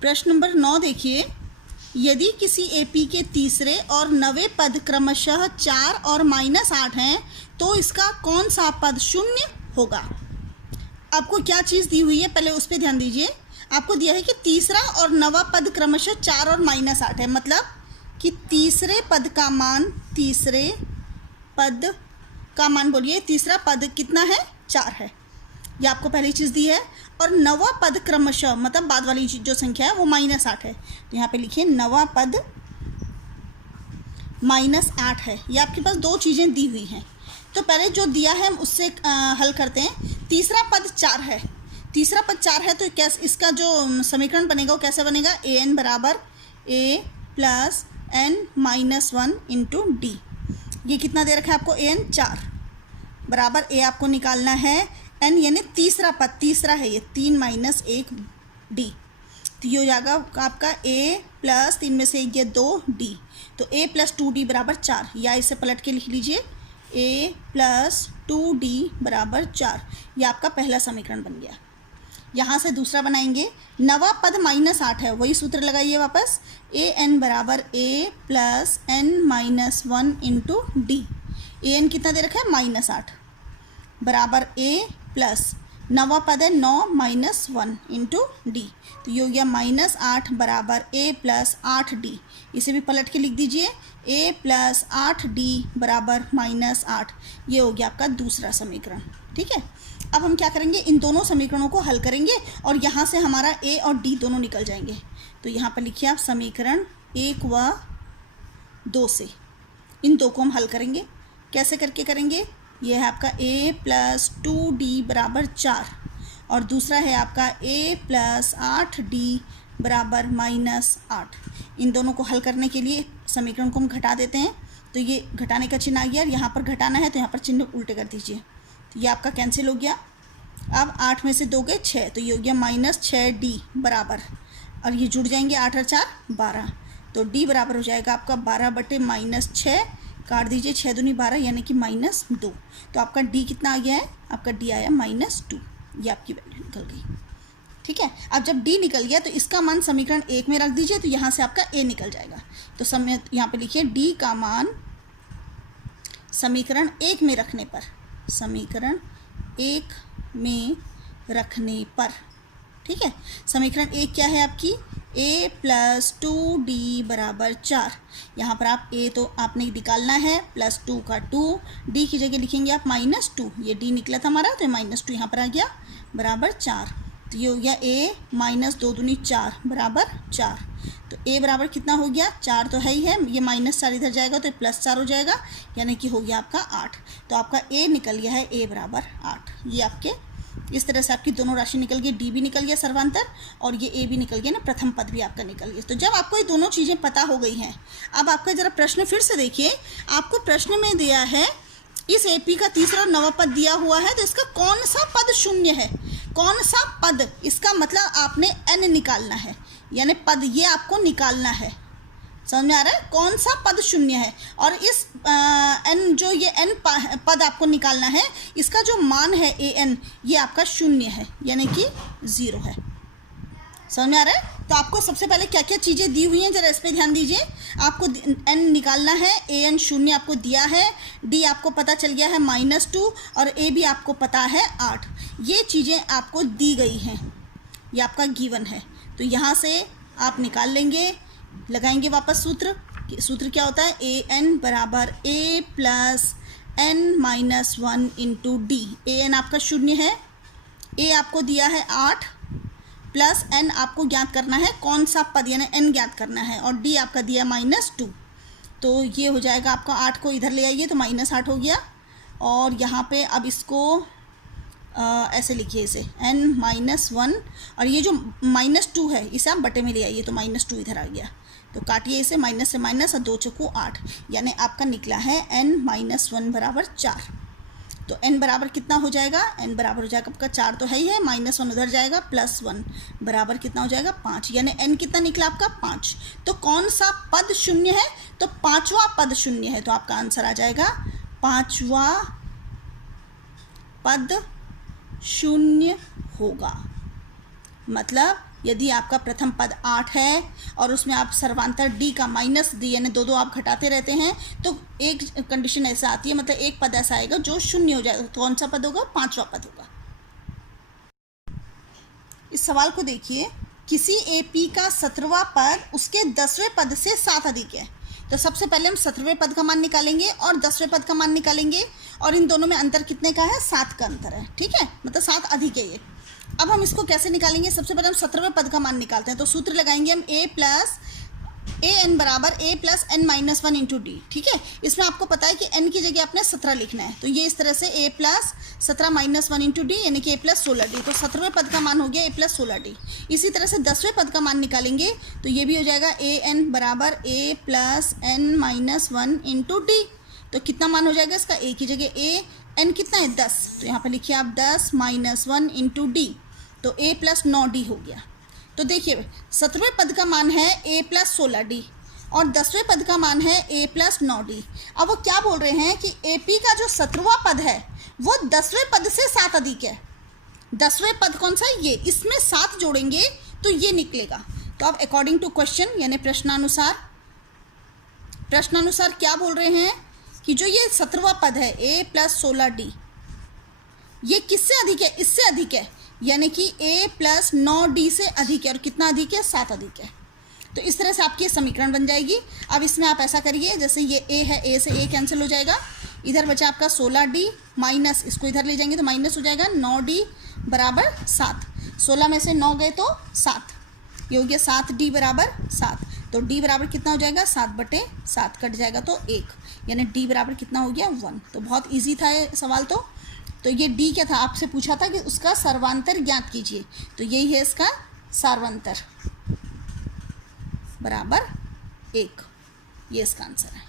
प्रश्न नंबर 9 देखिए, यदि किसी एपी के तीसरे और नवे पद क्रमशः 4 और -8 हैं तो इसका कौन सा पद शून्य होगा। आपको क्या चीज़ दी हुई है पहले उस पर ध्यान दीजिए। आपको दिया है कि तीसरा और नवा पद क्रमशः 4 और -8 है, मतलब कि तीसरे पद का मान बोलिए, तीसरा पद कितना है 4 है, ये आपको पहली चीज़ दी है। और नवा पद क्रमशः मतलब बाद वाली जो संख्या है वो -8 है, तो यहाँ पे लिखिए नवा पद -8 है। ये आपके पास दो चीज़ें दी हुई हैं, तो पहले जो दिया है हम उससे हल करते हैं। तीसरा पद 4 है, तीसरा पद 4 है तो कैसे इसका जो समीकरण बनेगा वो कैसे बनेगा, an बराबर a plus n-1 into D. ये कितना दे रखा है आपको, an 4 बराबर a आपको निकालना है n, यानी तीसरा पद, तीसरा है ये 3 - 1 d, तो ये हो जाएगा आपका a प्लस 3 में से ये 2 d, तो a प्लस 2d बराबर 4, या इसे पलट के लिख लीजिए a प्लस 2d बराबर 4। ये आपका पहला समीकरण बन गया। यहाँ से दूसरा बनाएंगे, नवा पद -8 है, वही सूत्र लगाइए वापस, an बराबर a plus n-1 into D. an कितना दे रखा है -8 बराबर a प्लस नवा पद है 9 - 1 इंटू डी, तो ये हो गया -8 बराबर a प्लस 8d। इसे भी पलट के लिख दीजिए a प्लस 8d बराबर -8। ये हो गया आपका दूसरा समीकरण। ठीक है, अब हम क्या करेंगे, इन दोनों समीकरणों को हल करेंगे और यहाँ से हमारा a और d दोनों निकल जाएंगे। तो यहाँ पर लिखिए आप समीकरण 1 व 2 से इन दो को हम हल करेंगे। कैसे करके करेंगे, ये है आपका a प्लस 2d बराबर 4 और दूसरा है आपका a प्लस 8d बराबर -8। इन दोनों को हल करने के लिए समीकरण को हम घटा देते हैं, तो ये घटाने का चिन्ह आ गया, और यहाँ पर घटाना है तो यहाँ पर चिन्ह उल्टे कर दीजिए, तो ये आपका कैंसिल हो गया। अब 8 में से 2 गए 6, तो ये हो गया -6d बराबर, और ये जुड़ जाएंगे 8 और 4 12, तो d बराबर हो जाएगा आपका 12/-6, काट दीजिए 6 दूनी 12 यानी कि -2, तो आपका d कितना आ गया है, आपका d आया -2, ये आपकी वैल्यू निकल गई। ठीक है, अब जब d निकल गया तो इसका मान समीकरण 1 में रख दीजिए, तो यहाँ से आपका a निकल जाएगा। तो यहाँ पे लिखिए d का मान समीकरण 1 में रखने पर, समीकरण 1 में रखने पर, ठीक है, समीकरण 1 क्या है आपकी, a प्लस 2d बराबर 4। यहाँ पर आप a तो आपने निकालना है, प्लस 2 का 2, d की जगह लिखेंगे आप -2, ये d निकला था हमारा, तो -2 यहाँ पर आ गया बराबर 4, तो ये हो गया a -2 दूनी 4 बराबर 4। तो a बराबर कितना हो गया, 4 तो है ही है, ये -4 इधर जाएगा तो +4 हो जाएगा, यानी कि हो गया आपका 8। तो आपका a निकल गया है a बराबर 8। ये आपके इस तरह से आपकी दोनों राशि निकल गई, d भी निकल गया सर्वांतर और ये a भी निकल गया ना, प्रथम पद भी आपका निकल गया। तो जब आपको ये दोनों चीज़ें पता हो गई हैं, अब आपका ज़रा प्रश्न फिर से देखिए। आपको प्रश्न में दिया है इस एपी का तीसरा और नवा पद दिया हुआ है, तो इसका कौन सा पद शून्य है, कौन सा पद, इसका मतलब आपने n निकालना है, यानी पद ये आपको निकालना है। समझ में आ रहा है, कौन सा पद शून्य है, और इस n जो ये n पद आपको निकालना है, इसका जो मान है an ये आपका शून्य है, यानी कि 0 है। समझ में आ रहा है। तो आपको सबसे पहले क्या क्या चीज़ें दी हुई हैं जरा इस पर ध्यान दीजिए। आपको n निकालना है, an शून्य आपको दिया है, d आपको पता चल गया है -2 और a भी आपको पता है 8। ये चीज़ें आपको दी गई हैं, ये आपका गिवन है। तो यहाँ से आप निकाल लेंगे, लगाएंगे वापस सूत्र। सूत्र क्या होता है, an बराबर a plus n-1 into D. an आपका शून्य है, a आपको दिया है 8 प्लस n आपको ज्ञात करना है कौन सा पद, यानी n ज्ञात करना है, और d आपका दिया -2। तो ये हो जाएगा आपका 8 को इधर ले आइए तो -8 हो गया, और यहाँ पे अब इसको ऐसे लिखिए इसे n-1, और ये जो -2 है इसे आप बटे में ले आइए तो -2 इधर आ गया, तो काटिए इसे, माइनस से माइनस और 2 चौको 8, यानी आपका निकला है n-1 बराबर 4। तो n बराबर कितना हो जाएगा, n बराबर हो जाएगा आपका 4 तो है ही है, -1 उधर जाएगा, +1 बराबर कितना हो जाएगा 5, यानी n कितना निकला आपका 5। तो कौन सा पद शून्य है, तो 5वां पद शून्य है, तो आपका आंसर आ जाएगा 5वां पद शून्य होगा। मतलब यदि आपका प्रथम पद 8 है और उसमें आप सर्वांतर d का माइनस d यानी दो आप घटाते रहते हैं, तो एक कंडीशन ऐसा आती है, मतलब एक पद ऐसा आएगा जो शून्य हो जाएगा। तो कौन सा पद होगा? 5वां पद होगा। इस सवाल को देखिए, किसी AP का 17वां पद उसके 10वें पद से 7 अधिक है। तो सबसे पहले हम 17वें पद का मान निकालेंगे और 10वें पद का मान निकालेंगे, और इन दोनों में अंतर कितने का है? 7 का अंतर है, ठीक है, मतलब 7 अधिक है ये। अब हम इसको कैसे निकालेंगे? सबसे पहले हम 17वें पद का मान निकालते हैं। तो सूत्र लगाएंगे हम an बराबर a plus n minus 1 into D, ठीक है। इसमें आपको पता है कि n की जगह आपने 17 लिखना है, तो ये इस तरह से a plus 17 minus 1 into D यानी कि a प्लस 16d। तो 17वें पद का मान हो गया a प्लस 16d। इसी तरह से 10वें पद का मान निकालेंगे तो ये भी हो जाएगा an बराबर a plus n minus 1 into D. तो कितना मान हो जाएगा इसका? a की जगह a, n कितना है? 10, तो यहाँ पर लिखिए आप 10 माइनस 1 इंटू डी, तो a प्लस 9d हो गया। तो देखिए 17वें पद का मान है a प्लस 16d और 10वें पद का मान है a प्लस 9d। अब वो क्या बोल रहे हैं कि AP का जो 17वां पद है वो 10वें पद से 7 अधिक है। 10वें पद कौन सा है? ये, इसमें 7 जोड़ेंगे तो ये निकलेगा। तो अब अकॉर्डिंग टू क्वेश्चन यानी प्रश्नानुसार क्या बोल रहे हैं कि जो ये 17वां पद है a प्लस 16d ये किससे अधिक है? इससे अधिक है, यानी कि a प्लस 9d से अधिक है। और कितना अधिक है? 7 अधिक है। तो इस तरह से आपकी ये समीकरण बन जाएगी। अब इसमें आप ऐसा करिए, जैसे ये a है, a से a कैंसिल हो जाएगा, इधर बचा आपका 16d माइनस, इसको इधर ले जाएंगे तो माइनस हो जाएगा 9d बराबर 7। 16 में से 9 गए तो 7, ये हो गया 7d बराबर 7। तो d बराबर कितना हो जाएगा? 7/7 कट जाएगा तो 1, यानी d बराबर कितना हो गया? 1। तो बहुत ईजी था ये सवाल। तो ये d क्या था? आपसे पूछा था कि उसका सर्वांतर ज्ञात कीजिए, तो यही है इसका सर्वांतर बराबर 1, ये इसका आंसर है।